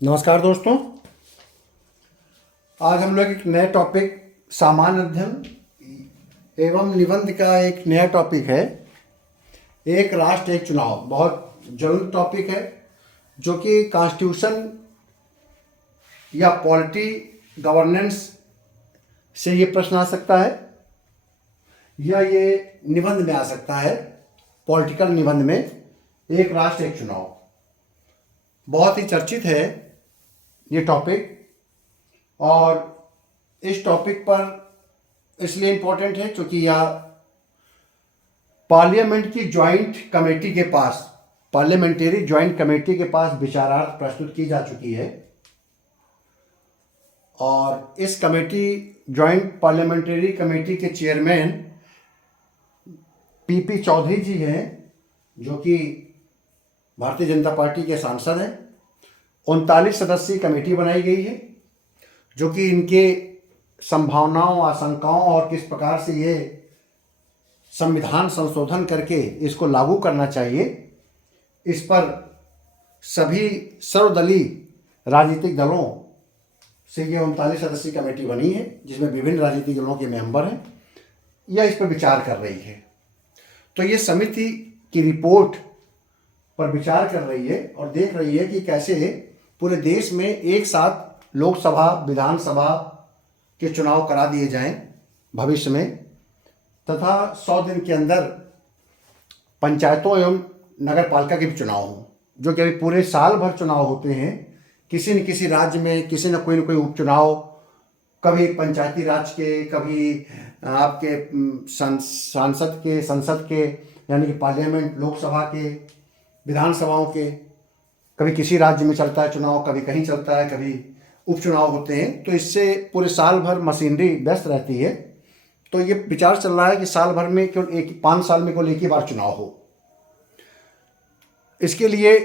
नमस्कार दोस्तों। आज हम लोग एक नए टॉपिक सामान्य अध्ययन एवं निबंध का एक नया टॉपिक है, एक राष्ट्र एक चुनाव। बहुत जरूरी टॉपिक है जो कि कॉन्स्टिट्यूशन या पॉलिटी गवर्नेंस से ये प्रश्न आ सकता है या ये निबंध में आ सकता है। पॉलिटिकल निबंध में एक राष्ट्र एक चुनाव बहुत ही चर्चित है ये टॉपिक, और इस टॉपिक पर इसलिए इम्पोर्टेंट है क्योंकि यह पार्लियामेंट की ज्वाइंट कमेटी के पास, पार्लियामेंट्री ज्वाइंट कमेटी के पास विचारार्थ प्रस्तुत की जा चुकी है। और इस कमेटी, ज्वाइंट पार्लियामेंट्री कमेटी के चेयरमैन पीपी चौधरी जी हैं, जो कि भारतीय जनता पार्टी के सांसद हैं। 39 सदस्यीय कमेटी बनाई गई है जो कि इनके संभावनाओं, आशंकाओं और किस प्रकार से ये संविधान संशोधन करके इसको लागू करना चाहिए, इस पर सभी सर्वदलीय राजनीतिक दलों से ये 39 सदस्यीय कमेटी बनी है, जिसमें विभिन्न राजनीतिक दलों के मेंबर हैं। यह इस पर विचार कर रही है। तो ये समिति की रिपोर्ट पर विचार कर रही है और देख रही है कि कैसे पूरे देश में एक साथ लोकसभा, विधानसभा के चुनाव करा दिए जाएं भविष्य में, तथा 100 दिन के अंदर पंचायतों एवं नगर पालिका के भी चुनाव हों, जो कि अभी पूरे साल भर चुनाव होते हैं। किसी न किसी राज्य में किसी न कोई उपचुनाव, कभी पंचायती राज के, कभी आपके सांसद के, संसद के यानी कि पार्लियामेंट, लोकसभा के, विधानसभाओं के, कभी किसी राज्य में चलता है चुनाव, कभी कहीं चलता है, कभी उपचुनाव होते हैं। तो इससे पूरे साल भर मशीनरी व्यस्त रहती है। तो ये विचार चल रहा है कि साल भर में केवल 5 साल में केवल एक ही बार चुनाव हो। इसके लिए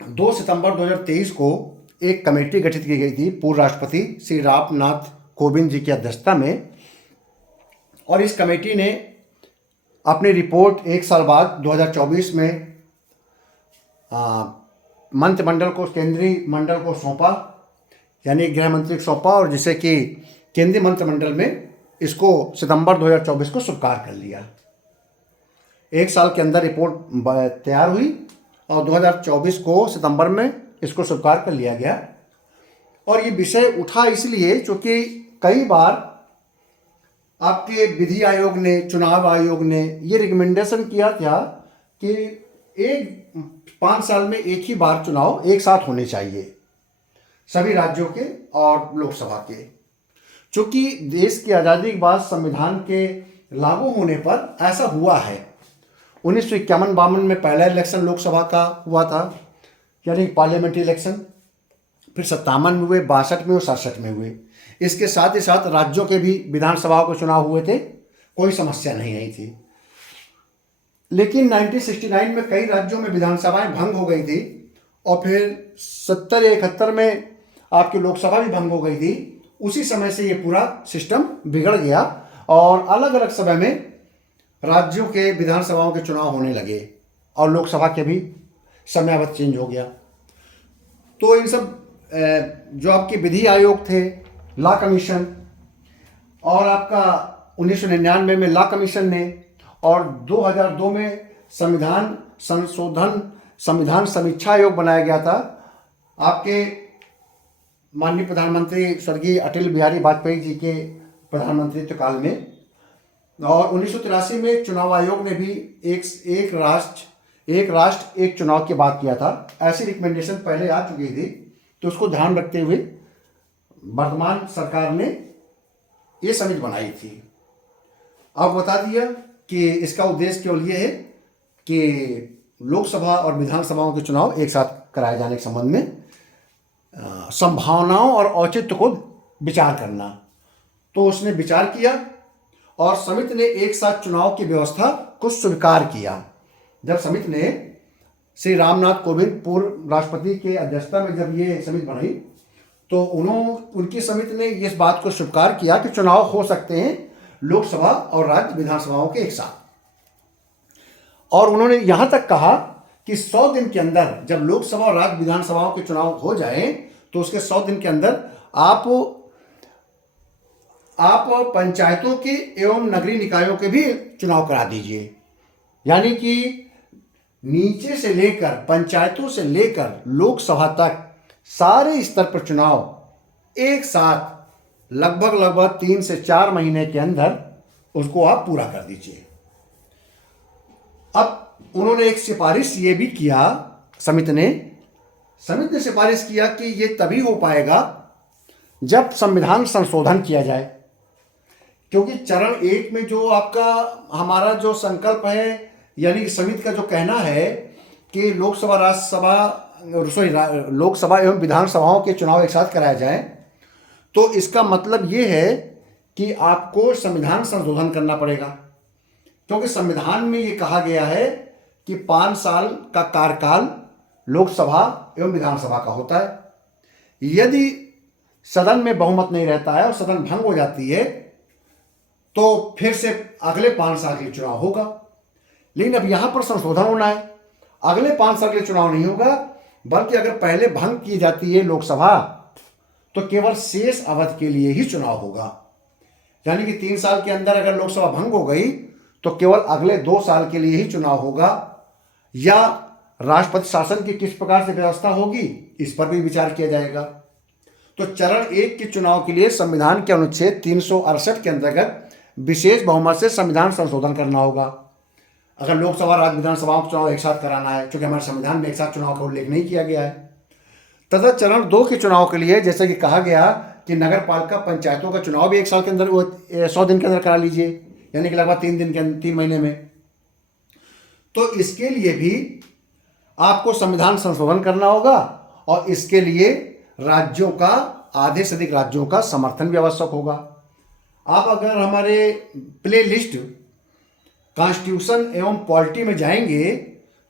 2 सितंबर 2023 को एक कमेटी गठित की गई थी पूर्व राष्ट्रपति श्री रामनाथ कोविंद जी की अध्यक्षता में, और इस कमेटी ने अपनी रिपोर्ट 1 साल बाद 2024 में मंत्रिमंडल को, केंद्रीय मंडल को सौंपा, यानी गृह मंत्री को सौंपा, और जिसे कि केंद्रीय मंत्रिमंडल में इसको सितंबर 2024 को स्वीकार कर लिया। 1 साल के अंदर रिपोर्ट तैयार हुई और 2024 को सितंबर में इसको स्वीकार कर लिया गया। और ये विषय उठा इसलिए क्योंकि कई बार आपके विधि आयोग ने, चुनाव आयोग ने ये रिकमेंडेशन किया था कि 5 साल में एक ही बार चुनाव एक साथ होने चाहिए सभी राज्यों के और लोकसभा के। चूँकि देश की आज़ादी के बाद संविधान के लागू होने पर ऐसा हुआ है। 1951-52 में पहला इलेक्शन लोकसभा का हुआ था, यानी पार्लियामेंट्री इलेक्शन। फिर 57 में हुए, 62 में और 67 में हुए। इसके साथ ही साथ राज्यों के भी विधानसभाओं के चुनाव हुए थे, कोई समस्या नहीं आई थी। लेकिन 1969 में कई राज्यों में विधानसभाएं भंग हो गई थी, और फिर 70-71 में आपकी लोकसभा भी भंग हो गई थी। उसी समय से ये पूरा सिस्टम बिगड़ गया और अलग अलग समय में राज्यों के विधानसभाओं के चुनाव होने लगे और लोकसभा के भी समयावधि चेंज हो गया। तो इन सब जो आपके विधि आयोग थे, लॉ कमीशन, और आपका 1999 में लॉ कमीशन ने, और 2002 में संविधान संशोधन, संविधान समीक्षा आयोग बनाया गया था आपके माननीय प्रधानमंत्री स्वर्गीय अटल बिहारी वाजपेयी जी के प्रधानमंत्रित्व काल में। और 1983 में चुनाव आयोग ने भी एक राष्ट्र एक चुनाव की बात किया था। ऐसी रिकमेंडेशन पहले आ चुकी थी, तो उसको ध्यान रखते हुए वर्तमान सरकार ने ये समिति बनाई थी। अब बता दिया कि इसका उद्देश्य केवल ये है कि लोकसभा और विधानसभाओं के चुनाव एक साथ कराए जाने के संबंध में संभावनाओं और औचित्य को विचार करना। तो उसने विचार किया और समिति ने एक साथ चुनाव की व्यवस्था को स्वीकार किया। जब समिति ने श्री रामनाथ कोविंद पूर्व राष्ट्रपति के अध्यक्षता में जब ये समिति बनाई, तो उनकी समिति ने इस बात को स्वीकार किया कि चुनाव हो सकते हैं लोकसभा और राज्य विधानसभाओं के एक साथ। और उन्होंने यहाँ तक कहा कि 100 दिन के अंदर जब लोकसभा और राज्य विधानसभाओं के चुनाव हो जाए तो उसके 100 दिन के अंदर आप पंचायतों के एवं नगरीय निकायों के भी चुनाव करा दीजिए। यानी कि नीचे से लेकर पंचायतों से लेकर लोकसभा तक सारे स्तर पर चुनाव एक साथ लगभग 3 से 4 महीने के अंदर उसको आप पूरा कर दीजिए। अब उन्होंने एक सिफारिश ये भी किया, समिति ने सिफारिश किया कि ये तभी हो पाएगा जब संविधान संशोधन किया जाए, क्योंकि चरण 1 में जो आपका हमारा जो संकल्प है, यानी कि समिति का जो कहना है कि लोकसभा एवं विधानसभाओं के चुनाव एक साथ कराया जाए, तो इसका मतलब ये है कि आपको संविधान संशोधन करना पड़ेगा, क्योंकि संविधान में ये कहा गया है कि 5 साल का कार्यकाल लोकसभा एवं विधानसभा का होता है। यदि सदन में बहुमत नहीं रहता है और सदन भंग हो जाती है तो फिर से अगले 5 साल के लिए चुनाव होगा। लेकिन अब यहां पर संशोधन होना है, अगले 5 साल के लिए चुनाव नहीं होगा, बल्कि अगर पहले भंग की जाती है लोकसभा तो केवल शेष अवधि के लिए ही चुनाव होगा। यानी कि 3 साल के अंदर अगर लोकसभा भंग हो गई तो केवल अगले 2 साल के लिए ही चुनाव होगा, या राष्ट्रपति शासन की किस प्रकार से व्यवस्था होगी इस पर भी विचार किया जाएगा। तो चरण 1 के चुनाव के लिए संविधान के अनुच्छेद 368 के अंतर्गत विशेष बहुमत से संविधान संशोधन करना होगा, अगर लोकसभा राज्य विधानसभाओं का चुनाव एक साथ कराना है, क्योंकि हमारे संविधान में एक साथ चुनाव का उल्लेख नहीं किया गया है। तथा चरण 2 के चुनाव के लिए जैसे कि कहा गया कि नगर पालिका पंचायतों का चुनाव भी 1 साल के अंदर 100 दिन के अंदर करा लीजिए, यानी कि लगभग 3 महीने में। तो इसके लिए भी आपको संविधान संशोधन करना होगा और इसके लिए राज्यों का, आधे से अधिक राज्यों का समर्थन भी आवश्यक होगा। आप अगर हमारे प्ले लिस्ट कॉन्स्टिट्यूशन एवं पॉलिटी में जाएंगे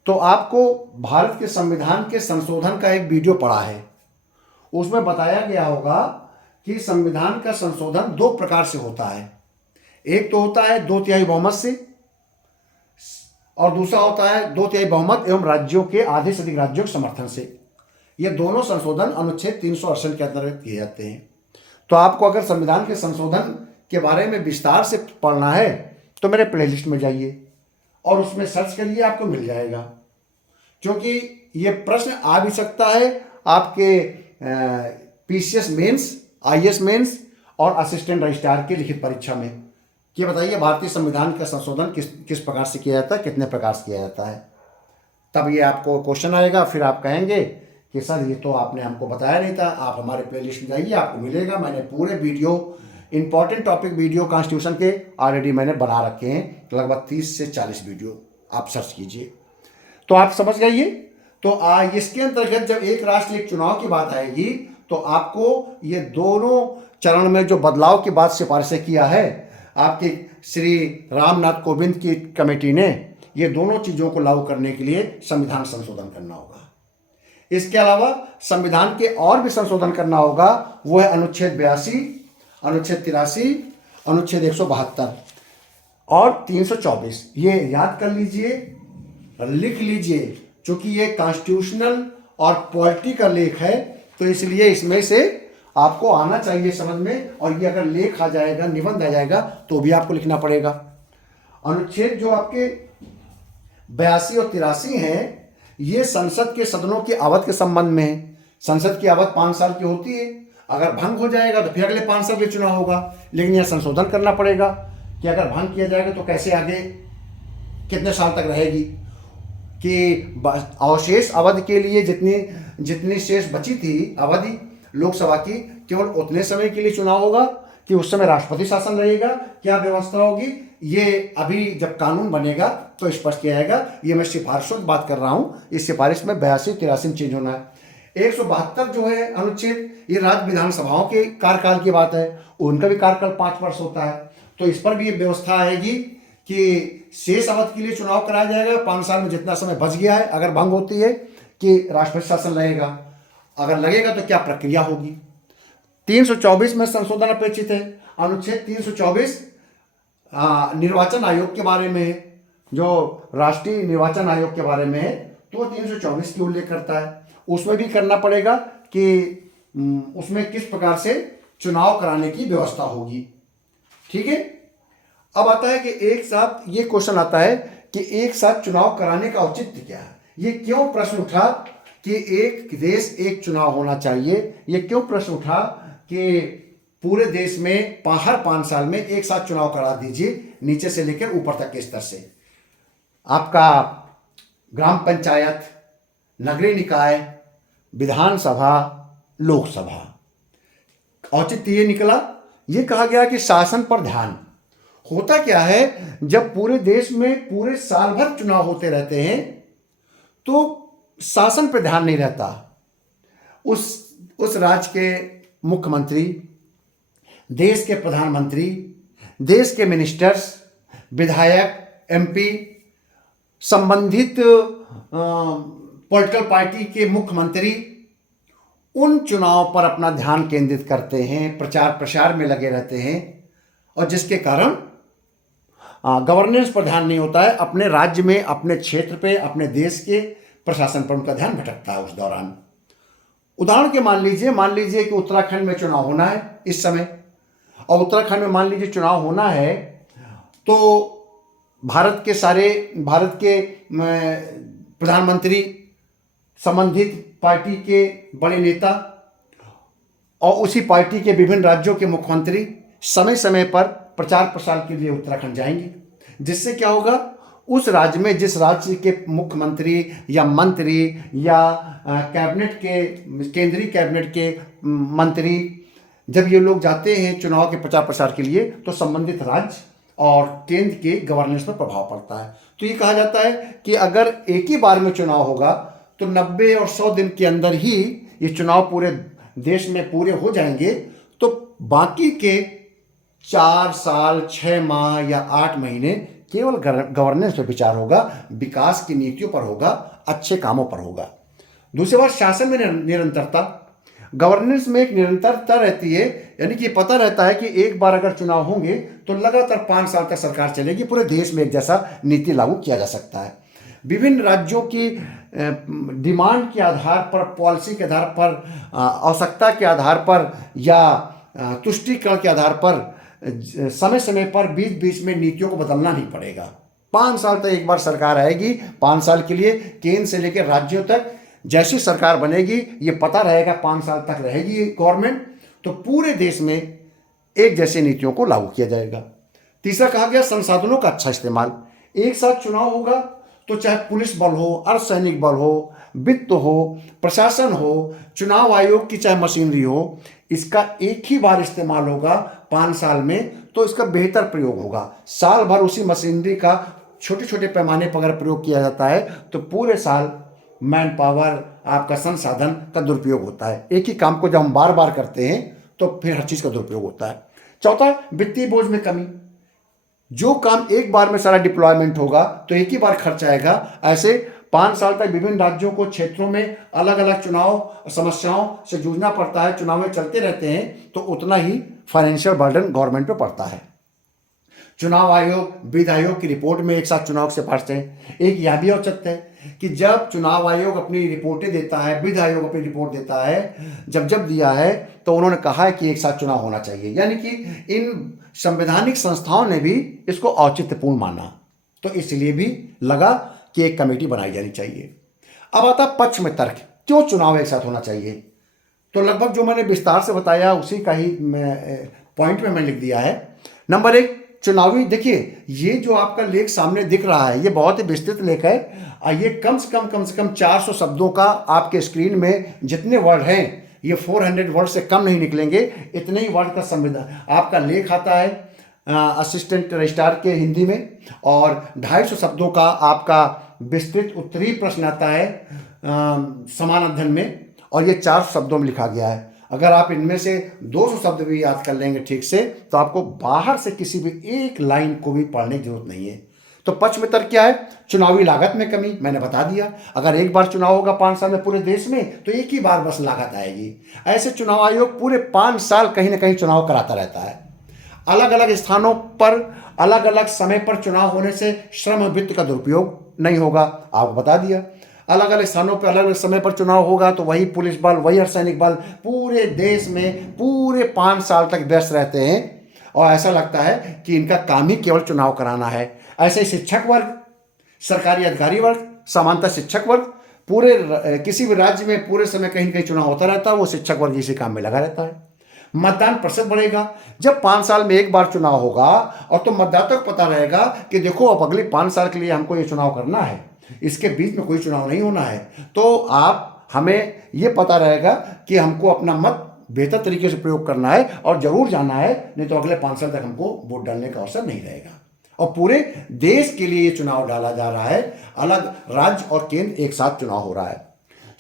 तो आपको भारत के संविधान के संशोधन का एक वीडियो पड़ा है, उसमें बताया गया होगा कि संविधान का संशोधन 2 प्रकार से होता है। एक तो होता है 2/3 बहुमत से, और दूसरा होता है 2/3 बहुमत एवं राज्यों के, आधे से अधिक राज्यों के समर्थन से। ये दोनों संशोधन अनुच्छेद 368 के अंतर्गत किए जाते हैं। तो आपको अगर संविधान के संशोधन के बारे में विस्तार से पढ़ना है तो मेरे प्लेलिस्ट में जाइए और उसमें सर्च करिए, आपको मिल जाएगा। क्योंकि ये प्रश्न आ भी सकता है आपके PCS मेंस, IAS मेंस और असिस्टेंट रजिस्ट्रार की लिखित परीक्षा में कि बताइए भारतीय संविधान का संशोधन किस प्रकार से किया जाता है, कितने प्रकार से किया जाता है। तब ये आपको क्वेश्चन आएगा, फिर आप कहेंगे कि सर ये तो आपने हमको बताया नहीं था। आप हमारे प्लेलिस्ट में जाइए, आपको मिलेगा। मैंने पूरे video, important topic video constitution के ऑलरेडी मैंने बना रखे हैं, लगभग 30 से 40 वीडियो, आप सर्च कीजिए तो आप समझ जाइए। तो इसके अंतर्गत जब एक राष्ट्र एक चुनाव की बात आएगी तो आपको ये दोनों चरण में जो बदलाव की बात सिफारिशें किया है आपके श्री रामनाथ कोविंद की कमेटी ने, ये दोनों चीज़ों को लागू करने के लिए संविधान संशोधन करना होगा। इसके अलावा संविधान के और भी संशोधन करना होगा, वो है अनुच्छेद 82, अनुच्छेद 83, अनुच्छेद 172 और 324। ये याद कर लीजिए, लिख लीजिए, क्योंकि ये कॉन्स्टिट्यूशनल और पॉलिटी का लेख है, तो इसलिए इसमें से आपको आना चाहिए समझ में। और ये अगर लेख आ जाएगा, निबंध आ जाएगा तो भी आपको लिखना पड़ेगा। अनुच्छेद जो आपके 82 और 83 हैं, ये संसद के सदनों की अवधि के संबंध में है। संसद की अवधि 5 साल की होती है, अगर भंग हो जाएगा तो फिर अगले 5 साल के चुनाव होगा। लेकिन यह संशोधन करना पड़ेगा कि अगर भंग किया जाएगा तो कैसे आगे कितने साल तक रहेगी, कि अवशेष अवधि के लिए जितनी शेष बची थी अवधि लोकसभा की, केवल उतने समय के लिए चुनाव होगा कि उस समय राष्ट्रपति शासन रहेगा, क्या व्यवस्था होगी, ये अभी जब कानून बनेगा तो स्पष्ट किया जाएगा। ये मैं सिफारिशों की बात कर रहा हूँ, इस सिफारिश में 82-83 चेंज होना है। 172 जो है अनुच्छेद, ये राज्य विधानसभाओं के कार्यकाल की बात है, उनका भी कार्यकाल 5 वर्ष होता है। तो इस पर भी ये व्यवस्था आएगी कि शेष अवधि के लिए चुनाव कराया जाएगा। 5 साल में जितना समय बच गया है, अगर भंग होती है, कि राष्ट्रपति शासन लगेगा, अगर लगेगा तो क्या प्रक्रिया होगी। 324 में संशोधन अपेक्षित है। अनुच्छेद 324 निर्वाचन आयोग के बारे में है, जो राष्ट्रीय निर्वाचन आयोग के बारे में है, तो 324 की उल्लेख करता है। उसमें भी करना पड़ेगा कि उसमें किस प्रकार से चुनाव कराने की व्यवस्था होगी। ठीक है। अब आता है कि एक साथ ये क्वेश्चन आता है कि एक साथ चुनाव कराने का औचित्य क्या है। ये क्यों प्रश्न उठा कि एक देश एक चुनाव होना चाहिए। ये क्यों प्रश्न उठा कि पूरे देश में हर 5 साल में एक साथ चुनाव करा दीजिए, नीचे से लेकर ऊपर तक के स्तर से। आपका ग्राम पंचायत, नगरीय निकाय, विधानसभा, लोकसभा। औचित्य ये निकला, ये कहा गया कि शासन पर ध्यान। होता क्या है, जब पूरे देश में पूरे साल भर चुनाव होते रहते हैं तो शासन पर ध्यान नहीं रहता। उस राज्य के मुख्यमंत्री, देश के प्रधानमंत्री, देश के मिनिस्टर्स, विधायक, एमपी, संबंधित पॉलिटिकल पार्टी के मुख्यमंत्री उन चुनाव पर अपना ध्यान केंद्रित करते हैं, प्रचार प्रसार में लगे रहते हैं, और जिसके कारण गवर्नेंस पर ध्यान नहीं होता है। अपने राज्य में, अपने क्षेत्र पे, अपने देश के प्रशासन पर उनका ध्यान भटकता है उस दौरान। उदाहरण के मान लीजिए कि उत्तराखंड में चुनाव होना है इस समय, और उत्तराखंड में मान लीजिए चुनाव होना है, तो भारत के प्रधानमंत्री, संबंधित पार्टी के बड़े नेता और उसी पार्टी के विभिन्न राज्यों के मुख्यमंत्री समय समय पर प्रचार प्रसार के लिए उत्तराखंड जाएंगे। जिससे क्या होगा, उस राज्य में जिस राज्य के मुख्यमंत्री या मंत्री या केंद्रीय कैबिनेट के मंत्री, जब ये लोग जाते हैं चुनाव के प्रचार प्रसार के लिए, तो संबंधित राज्य और केंद्र के गवर्नेंस पर प्रभाव पड़ता है। तो ये कहा जाता है कि अगर एक ही बार में चुनाव होगा तो 90 और 100 दिन के अंदर ही ये चुनाव पूरे देश में पूरे हो जाएंगे, तो बाकी के 4 साल, 6 माह या 8 महीने केवल गवर्नेंस पर विचार होगा, विकास की नीतियों पर होगा, अच्छे कामों पर होगा। दूसरी बात, शासन में निरंतरता। गवर्नेंस में एक निरंतरता रहती है, यानी कि पता रहता है कि एक बार अगर चुनाव होंगे तो लगातार 5 साल तक सरकार चलेगी, पूरे देश में एक जैसा नीति लागू किया जा सकता है। विभिन्न राज्यों की डिमांड के आधार पर, पॉलिसी के आधार पर, आवश्यकता के आधार पर या तुष्टीकरण के आधार पर समय समय पर बीच बीच में नीतियों को बदलना नहीं पड़ेगा। 5 साल तक एक बार सरकार आएगी, 5 साल के लिए केंद्र से लेकर राज्यों तक जैसी सरकार बनेगी ये पता रहेगा 5 साल तक रहेगी गवर्नमेंट, तो पूरे देश में एक जैसी नीतियों को लागू किया जाएगा। तीसरा कहा गया संसाधनों का अच्छा इस्तेमाल। एक साथ चुनाव होगा तो चाहे पुलिस बल हो, अर्धसैनिक बल हो, वित्त हो, प्रशासन हो, चुनाव आयोग की चाहे मशीनरी हो, इसका एक ही बार इस्तेमाल होगा 5 साल में, तो इसका बेहतर प्रयोग होगा। साल भर उसी मशीनरी का छोटे छोटे पैमाने पर अगर प्रयोग किया जाता है तो पूरे साल मैन पावर, आपका संसाधन का दुरुपयोग होता है। एक ही काम को जब हम बार बार करते हैं तो फिर हर चीज़ का दुरुपयोग होता है। चौथा, वित्तीय बोझ में कमी। जो काम एक बार में सारा डिप्लॉयमेंट होगा तो एक ही बार खर्च आएगा, ऐसे 5 साल तक विभिन्न राज्यों को, क्षेत्रों में अलग अलग चुनाव समस्याओं से जूझना पड़ता है, चुनाव चलते रहते हैं, तो उतना ही फाइनेंशियल बर्डन गवर्नमेंट पे पड़ता है। चुनाव आयोग, विधि आयोग की रिपोर्ट में एक साथ चुनाव से पास है। एक यह भी औचित्य है कि जब चुनाव आयोग अपनी रिपोर्टें देता है, विधि आयोग अपनी रिपोर्ट देता है, जब दिया है तो उन्होंने कहा है कि एक साथ चुनाव होना चाहिए, यानी कि इन संवैधानिक संस्थाओं ने भी इसको औचित्यपूर्ण माना, तो इसलिए भी लगा कि एक कमेटी बनाई जानी चाहिए। अब आता पक्ष में तर्क, क्यों चुनाव एक साथ होना चाहिए। तो लगभग जो मैंने विस्तार से बताया उसी का ही पॉइंट में मैंने लिख दिया है। नंबर 1, चुनावी, देखिए ये जो आपका लेख सामने दिख रहा है ये बहुत ही विस्तृत लेख है। ये कम से कम 400 शब्दों का आपके स्क्रीन में जितने वर्ड हैं ये 400 वर्ड से कम नहीं निकलेंगे, इतने ही वर्ड का संविधान आपका लेख आता है असिस्टेंट रजिस्ट्रार के हिंदी में, और 250 शब्दों का आपका विस्तृत उत्तरीय प्रश्न आता है समान अध्ययन में, और ये 400 शब्दों में लिखा गया है। अगर आप इनमें से 200 शब्द भी याद कर लेंगे ठीक से तो आपको बाहर से किसी भी एक लाइन को भी पढ़ने की जरूरत नहीं है। तो पक्ष में तर्क क्या है, चुनावी लागत में कमी, मैंने बता दिया। अगर एक बार चुनाव होगा 5 साल में पूरे देश में तो एक ही बार बस लागत आएगी। ऐसे चुनाव आयोग पूरे 5 साल कहीं ना कहीं चुनाव कराता रहता है। अलग अलग स्थानों पर अलग अलग समय पर चुनाव होने से श्रम और वित्त का दुरुपयोग नहीं होगा, आपको बता दिया। अलग अलग स्थानों पर अलग अलग समय पर चुनाव होगा तो वही पुलिस बल, वही अर्धसैनिक बल पूरे देश में पूरे 5 साल तक व्यस्त रहते हैं और ऐसा लगता है कि इनका काम ही केवल चुनाव कराना है। ऐसे ही शिक्षक वर्ग, सरकारी अधिकारी वर्ग, सामान्यतः शिक्षक वर्ग पूरे किसी भी राज्य में पूरे समय कहीं न कहीं चुनाव होता रहता है, वो शिक्षक वर्ग इसी काम में लगा रहता है। मतदान प्रतिशत बढ़ेगा जब 5 साल में एक बार चुनाव होगा और तो मतदाता को पता रहेगा कि देखो अब अगले 5 साल के लिए हमको ये चुनाव करना है, इसके बीच में कोई चुनाव नहीं होना है, तो आप हमें ये पता रहेगा कि हमको अपना मत बेहतर तरीके से प्रयोग करना है और जरूर जाना है, नहीं तो अगले 5 साल तक हमको वोट डालने का अवसर नहीं रहेगा। और पूरे देश के लिए ये चुनाव डाला जा रहा है, अलग राज्य और केंद्र एक साथ चुनाव हो रहा है।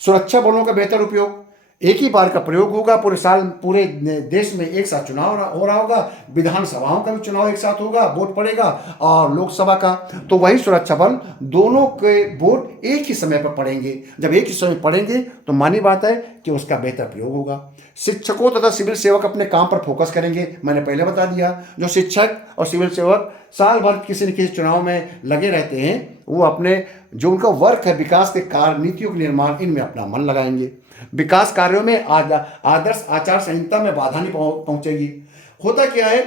सुरक्षा बलों का बेहतर उपयोग, एक ही बार का प्रयोग होगा, पूरे साल पूरे देश में एक साथ चुनाव हो रहा होगा, विधानसभाओं का भी चुनाव एक साथ होगा, वोट पड़ेगा और लोकसभा का, तो वही सुरक्षा बल दोनों के वोट एक ही समय पर पड़ेंगे। जब एक ही समय पड़ेंगे तो मानी बात है कि उसका बेहतर प्रयोग होगा। शिक्षकों तथा सिविल सेवक अपने काम पर फोकस करेंगे, मैंने पहले बता दिया। जो शिक्षक और सिविल सेवक साल भर किसी न किसी चुनाव में लगे रहते हैं, वो अपने जो उनका वर्क है विकास के कार्य, नीतियों के निर्माण, इनमें अपना मन लगाएंगे। विकास कार्यों में आदर्श आचार संहिता में बाधा नहीं पहुंचेगी। होता क्या है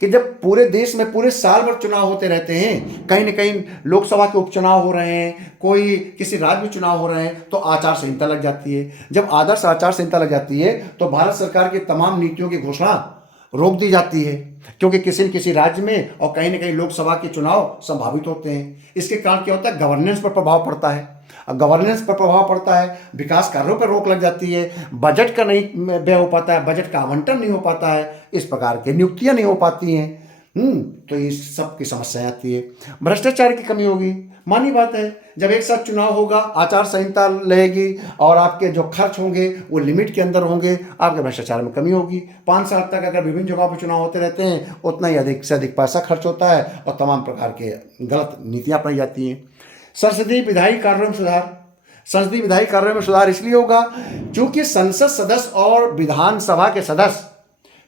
कि जब पूरे देश में पूरे साल भर चुनाव होते रहते हैं, कहीं न कहीं लोकसभा के उपचुनाव हो रहे हैं, कोई किसी राज्य में चुनाव हो रहे हैं, तो आचार संहिता लग जाती है। जब आदर्श आचार संहिता लग जाती है तो भारत सरकार की तमाम नीतियों की घोषणा रोक दी जाती है, क्योंकि किसी न किसी राज्य में और कहीं न कहीं लोकसभा के चुनाव संभावित होते हैं। इसके कारण क्या होता है, गवर्नेंस पर प्रभाव पड़ता है। गवर्नेंस पर प्रभाव पड़ता है, विकास कार्यों पर रोक लग जाती है, बजट का नहीं व्यय हो पाता है, बजट का आवंटन नहीं हो पाता है, इस प्रकार की नियुक्तियां नहीं हो पाती हैं। तो इस सब की समस्या आती है। भ्रष्टाचार की कमी होगी, मानी बात है। जब एक साथ चुनाव होगा, आचार संहिता रहेगी और आपके जो खर्च होंगे वो लिमिट के अंदर होंगे, आपके भ्रष्टाचार में कमी होगी। 5 साल तक अगर विभिन्न जगहों पर चुनाव होते रहते हैं, उतना ही अधिक से अधिक पैसा खर्च होता है और तमाम प्रकार के गलत नीतियां अपनाई जाती हैं। संसदीय विधायी कार्यों में सुधार, संसदीय विधायी कार्यों में सुधार इसलिए होगा क्योंकि संसद सदस्य और विधानसभा के सदस्य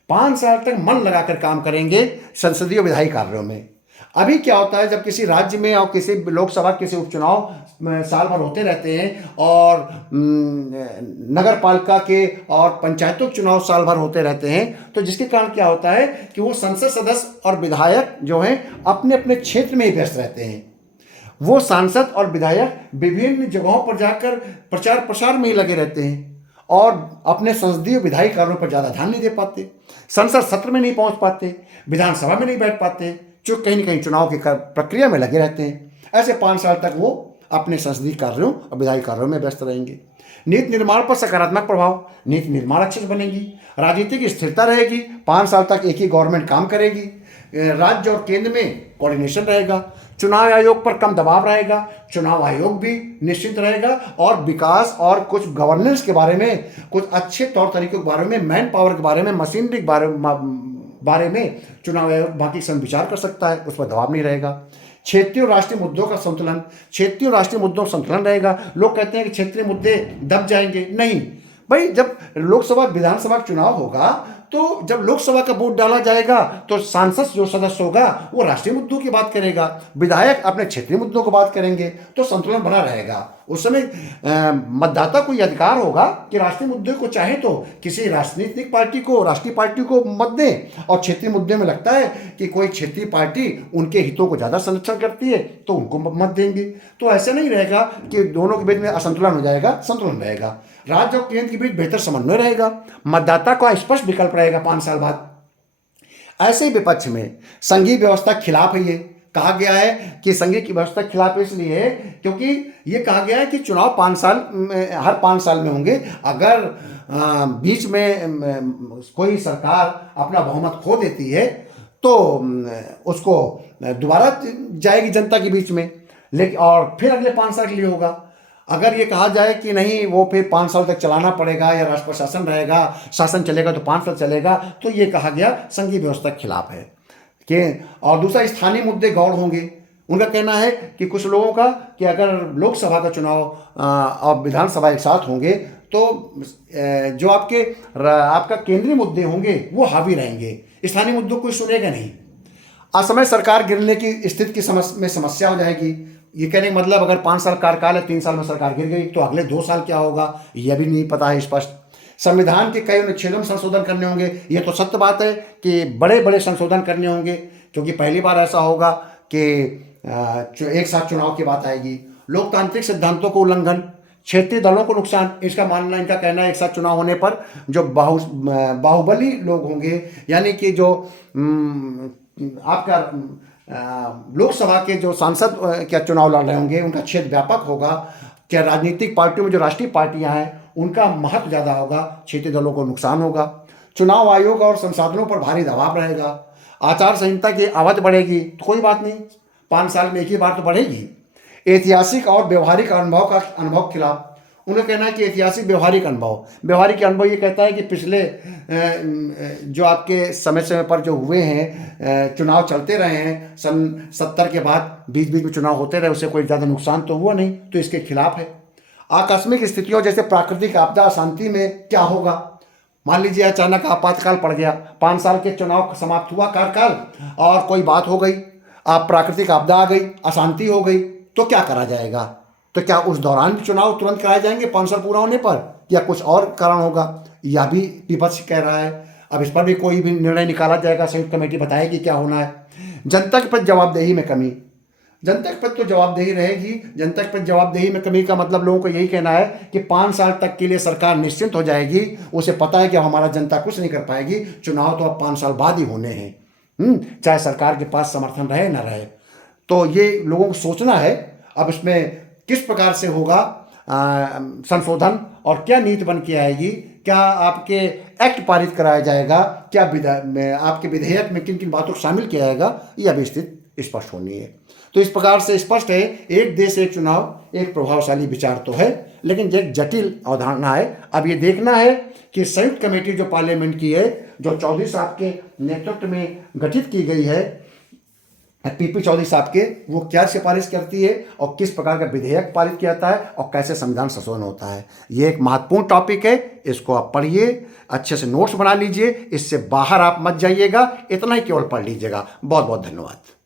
5 साल तक मन लगाकर काम करेंगे संसदीय विधायी कार्यों में। अभी क्या होता है, जब किसी राज्य में और किसी लोकसभा किसी उपचुनाव साल भर होते रहते हैं और नगर पालिका के और पंचायतों के चुनाव साल भर होते रहते हैं, तो जिसके कारण क्या होता है कि वो संसद सदस्य और विधायक जो हैं अपने अपने क्षेत्र में ही व्यस्त रहते हैं। वो सांसद और विधायक विभिन्न जगहों पर जाकर प्रचार प्रसार में ही लगे रहते हैं और अपने संसदीय विधायी कार्यों पर ज़्यादा ध्यान नहीं दे पाते, संसद सत्र में नहीं पहुंच पाते, विधानसभा में नहीं बैठ पाते, जो कहीं न कहीं चुनाव की प्रक्रिया में लगे रहते हैं। ऐसे 5 साल तक वो अपने संसदीय कार्यों और विधायी कार्यों में व्यस्त रहेंगे। नीति निर्माण पर सकारात्मक प्रभाव, नीति निर्माण अच्छे से बनेगी, राजनीतिक स्थिरता रहेगी, 5 साल तक एक ही गवर्नमेंट काम करेगी, राज्य और केंद्र में कोऑर्डिनेशन रहेगा, चुनाव आयोग पर कम दबाव रहेगा, चुनाव आयोग भी निश्चित रहेगा और विकास और कुछ गवर्नेंस के बारे में, कुछ अच्छे तौर तरीकों के बारे में, मैन पावर के बारे में, मशीनरी के बारे में चुनाव आयोग बाकी समय विचार कर सकता है, उस पर दबाव नहीं रहेगा। क्षेत्रीय और राष्ट्रीय मुद्दों का संतुलन, क्षेत्रीय और राष्ट्रीय मुद्दों का संतुलन रहेगा। लोग कहते हैं कि क्षेत्रीय मुद्दे दब जाएंगे, नहीं भाई, जब लोकसभा विधानसभा का चुनाव होगा तो जब लोकसभा का वोट डाला जाएगा तो सांसद जो सदस्य होगा वो राष्ट्रीय मुद्दों की बात करेगा, विधायक अपने क्षेत्रीय मुद्दों की बात करेंगे, तो संतुलन बना रहेगा। उस समय मतदाता को यह अधिकार होगा कि राष्ट्रीय मुद्दे को चाहे तो किसी राजनीतिक पार्टी को, राष्ट्रीय पार्टी को मत दें, और क्षेत्रीय मुद्दे में लगता है कि कोई क्षेत्रीय पार्टी उनके हितों को ज़्यादा संरक्षण करती है तो उनको मत देंगे। तो ऐसा नहीं रहेगा कि दोनों के बीच में असंतुलन हो जाएगा, संतुलन रहेगा। राज्य और केंद्र के बीच बेहतर समन्वय रहेगा, मतदाता का स्पष्ट विकल्प रहेगा 5 साल बाद। ऐसे ही विपक्ष में संघीय व्यवस्था के खिलाफ है। ये कहा गया है कि संघीय की व्यवस्था के खिलाफ इसलिए है क्योंकि ये कहा गया है कि चुनाव 5 साल हर 5 साल में होंगे। अगर बीच में कोई सरकार अपना बहुमत खो देती है तो उसको दोबारा जाएगी जनता के बीच में, लेकिन और फिर अगले 5 साल के लिए होगा। अगर ये कहा जाए कि नहीं वो फिर 5 साल तक चलाना पड़ेगा या राष्ट्र प्रशासन रहेगा, शासन चलेगा तो 5 साल चलेगा, तो ये कहा गया संघीय व्यवस्था के खिलाफ है कि। और दूसरा, स्थानीय मुद्दे गौड़ होंगे। उनका कहना है कि कुछ लोगों का कि अगर लोकसभा का चुनाव और विधानसभा एक साथ होंगे तो जो आपका केंद्रीय मुद्दे होंगे वो हावी रहेंगे, स्थानीय मुद्दों को सुनेगा नहीं। असमय सरकार गिरने की स्थिति की समस्या हो जाएगी। ये कहने का मतलब अगर 5 साल कार्यकाल है, 3 साल में सरकार गिर गई तो अगले 2 साल क्या होगा यह भी नहीं पता है स्पष्ट। संविधान के कई अनुच्छेदों में संशोधन करने होंगे, ये तो सत्य बात है कि बड़े बड़े संशोधन करने होंगे, क्योंकि पहली बार ऐसा होगा कि एक साथ चुनाव की बात आएगी। लोकतांत्रिक सिद्धांतों को उल्लंघन, क्षेत्रीय दलों को नुकसान, इनका कहना है एक साथ चुनाव होने पर जो बाहुबली लोग होंगे, यानी कि जो आपका लोकसभा के जो सांसद क्या चुनाव लड़ रहे होंगे उनका क्षेत्र व्यापक होगा। क्या राजनीतिक पार्टियों में जो राष्ट्रीय पार्टियां हैं उनका महत्व ज़्यादा होगा, क्षेत्रीय दलों को नुकसान होगा। चुनाव आयोग और संसाधनों पर भारी दबाव रहेगा। आचार संहिता की अवधि बढ़ेगी तो कोई बात नहीं, 5 साल में एक ही बार तो बढ़ेगी। ऐतिहासिक और व्यवहारिक अनुभव खिलाफ, उनका कहना है कि ऐतिहासिक व्यवहारिक अनुभव ये कहता है कि पिछले जो आपके समय पर जो हुए हैं चुनाव चलते रहे हैं, सन 70 के बाद बीच बीच में चुनाव होते रहे, उससे कोई ज़्यादा नुकसान तो हुआ नहीं, तो इसके खिलाफ है। आकस्मिक स्थितियों जैसे प्राकृतिक आपदा, अशांति में क्या होगा, मान लीजिए अचानक आपातकाल पड़ गया, 5 साल के चुनाव समाप्त हुआ कार्यकाल और कोई बात हो गई, आप प्राकृतिक आपदा आ गई, अशांति हो गई, तो क्या करा जाएगा? तो क्या उस दौरान भी चुनाव तुरंत कराए जाएंगे 5 साल पूरा होने पर, या कुछ और कारण होगा? यह भी विपक्ष कह रहा है। अब इस पर भी कोई भी निर्णय निकाला जाएगा, संयुक्त कमेटी बताएगी क्या होना है। जनता के प्रति जवाबदेही में कमी, जनता के प्रति तो जवाबदेही रहेगी। जनता के प्रति जवाबदेही में कमी का मतलब लोगों को यही कहना है कि 5 साल तक के लिए सरकार निश्चिंत हो जाएगी, उसे पता है कि हमारा जनता कुछ नहीं कर पाएगी, चुनाव तो अब 5 साल बाद ही होने हैं, चाहे सरकार के पास समर्थन रहे ना रहे। तो ये लोगों को सोचना है अब इसमें किस प्रकार से होगा संशोधन और क्या नीति बन के आएगी, क्या आपके एक्ट पारित कराया जाएगा, क्या आपके विधेयक में किन किन बातों को शामिल किया जाएगा, यह भी स्थिति स्पष्ट होनी है। तो इस प्रकार से स्पष्ट है, एक देश एक चुनाव एक प्रभावशाली विचार तो है, लेकिन एक जटिल अवधारणा है। अब ये देखना है कि संयुक्त कमेटी जो पार्लियामेंट की है, जो चौधरी साहब के नेतृत्व में गठित की गई है, पीपी चौधरी साहब के, वो क्या सिफारिश करती है और किस प्रकार का विधेयक पारित किया जाता है और कैसे संविधान संशोधन होता है। ये एक महत्वपूर्ण टॉपिक है, इसको आप पढ़िए, अच्छे से नोट्स बना लीजिए, इससे बाहर आप मत जाइएगा, इतना ही केवल पढ़ लीजिएगा। बहुत बहुत धन्यवाद।